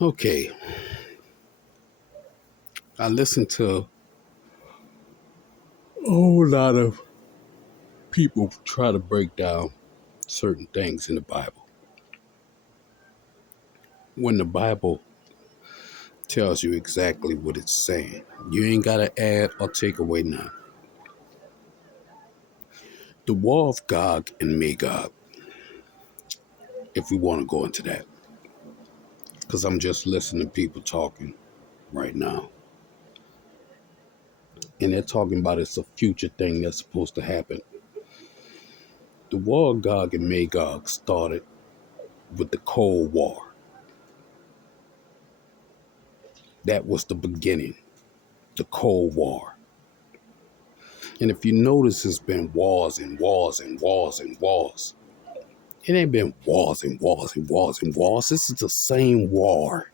Okay, I listened to a whole lot of people try to break down certain things in the Bible. When the Bible tells you exactly what it's saying, you ain't got to add or take away none. The war of Gog and Magog, if we want to go into that, because I'm just listening to people talking right now. And they're talking about it's a future thing that's supposed to happen. The war of Gog and Magog started with the Cold War. That was the beginning, the Cold War. And if you notice, it's been wars and wars and wars and wars. It ain't been wars and wars and wars and wars. This is the same war.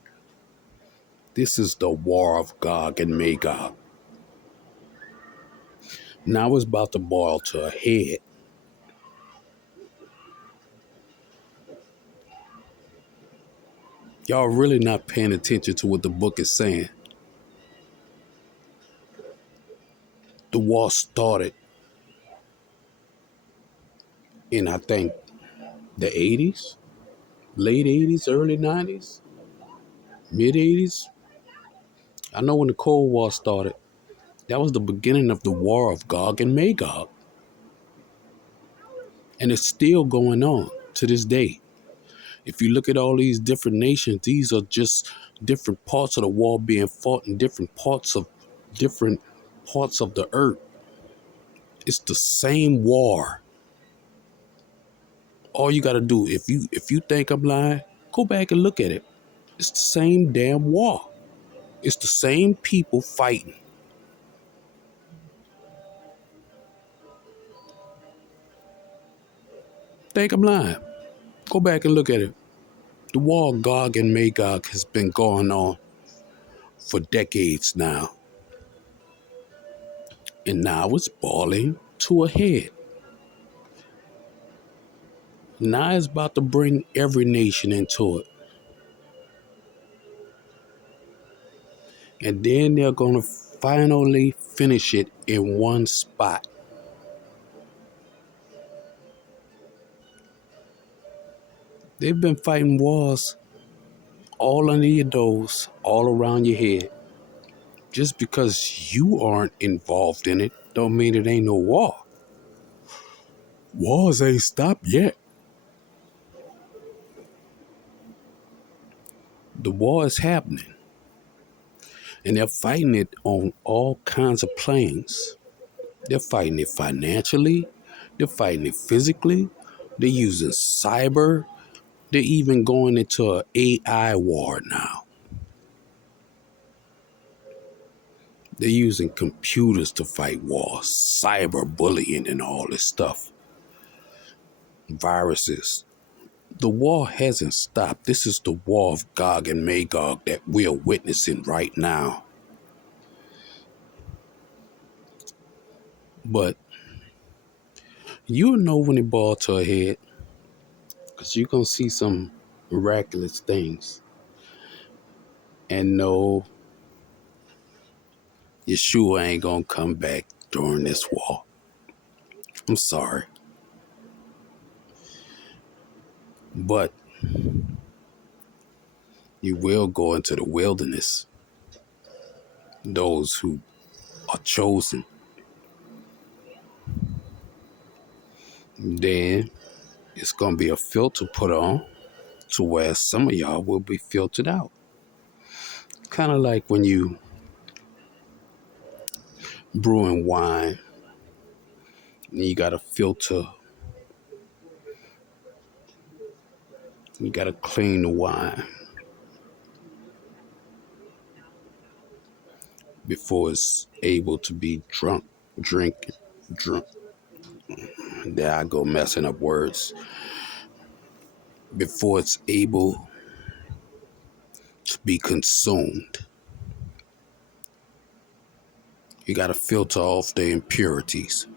This is the war of Gog and Magog. Now it's about to boil to a head. Y'all really not paying attention to what the book is saying. The war started in, I think, the 80s, late 80s, early 90s, mid 80s. I know when the Cold War started, that was the beginning of the war of Gog and Magog. And it's still going on to this day. If you look at all these different nations, these are just different parts of the war being fought in different parts of the earth. It's the same war. All you got to do, if you think I'm lying, go back and look at it. It's the same damn war. It's the same people fighting. Think I'm lying? Go back and look at it. The war of Gog and Magog has been going on for decades now. And now it's boiling to a head. Now it's about to bring every nation into it. And then they're going to finally finish it in one spot. They've been fighting wars all under your nose, all around your head. Just because you aren't involved in it, don't mean it ain't no war. Wars ain't stopped yet. The war is happening. And they're fighting it on all kinds of planes. They're fighting it financially. They're fighting it physically. They're using cyber. They're even going into an AI war now. They're using computers to fight wars, cyber bullying and all this stuff. Viruses. The war hasn't stopped. This is the war of Gog and Magog that we are witnessing right now. But you'll know when it boils to a head, because you're going to see some miraculous things. And no, Yeshua ain't going to come back during this war. I'm sorry. But you will go into the wilderness. Those who are chosen. Then it's going to be a filter put on to where some of y'all will be filtered out. Kind of like when you brewing wine and you got to filter. You got to clean the wine before it's able to be drunk. There I go messing up words. Before it's able to be consumed. You got to filter off the impurities.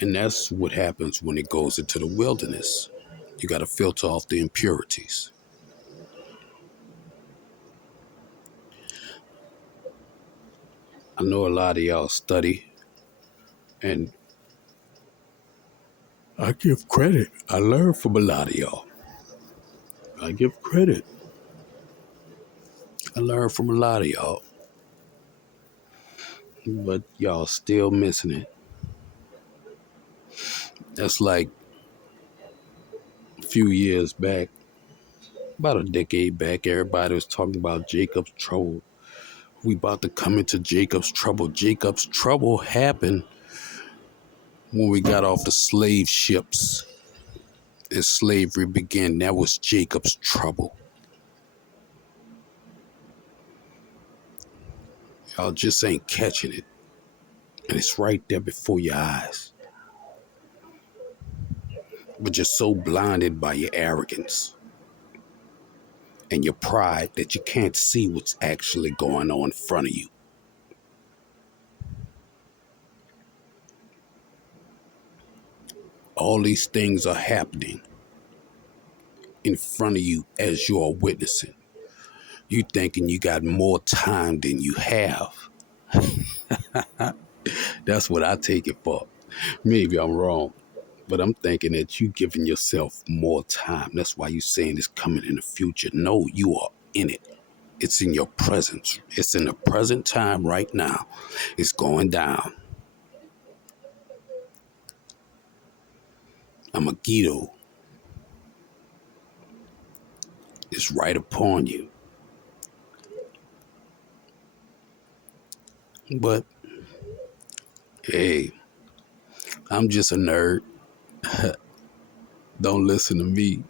And that's what happens when it goes into the wilderness. You got to filter off the impurities. I know a lot of y'all study, and I give credit. I learn from a lot of y'all. I give credit. I learn from a lot of y'all. But y'all still missing it. That's like a few years back, about a decade back, everybody was talking about Jacob's trouble. We about to come into Jacob's trouble. Jacob's trouble happened when we got off the slave ships and slavery began. That was Jacob's trouble. Y'all just ain't catching it. And it's right there before your eyes. But you're so blinded by your arrogance and your pride that you can't see what's actually going on in front of you. All these things are happening in front of you as you are witnessing. You thinking you got more time than you have. That's what I take it for. Maybe I'm wrong, but I'm thinking that you giving yourself more time. That's why you saying it's coming in the future. No, you are in it. It's in your presence. It's in the present time right now. It's going down. A Megiddo is right upon you. But hey, I'm just a nerd. Don't listen to me.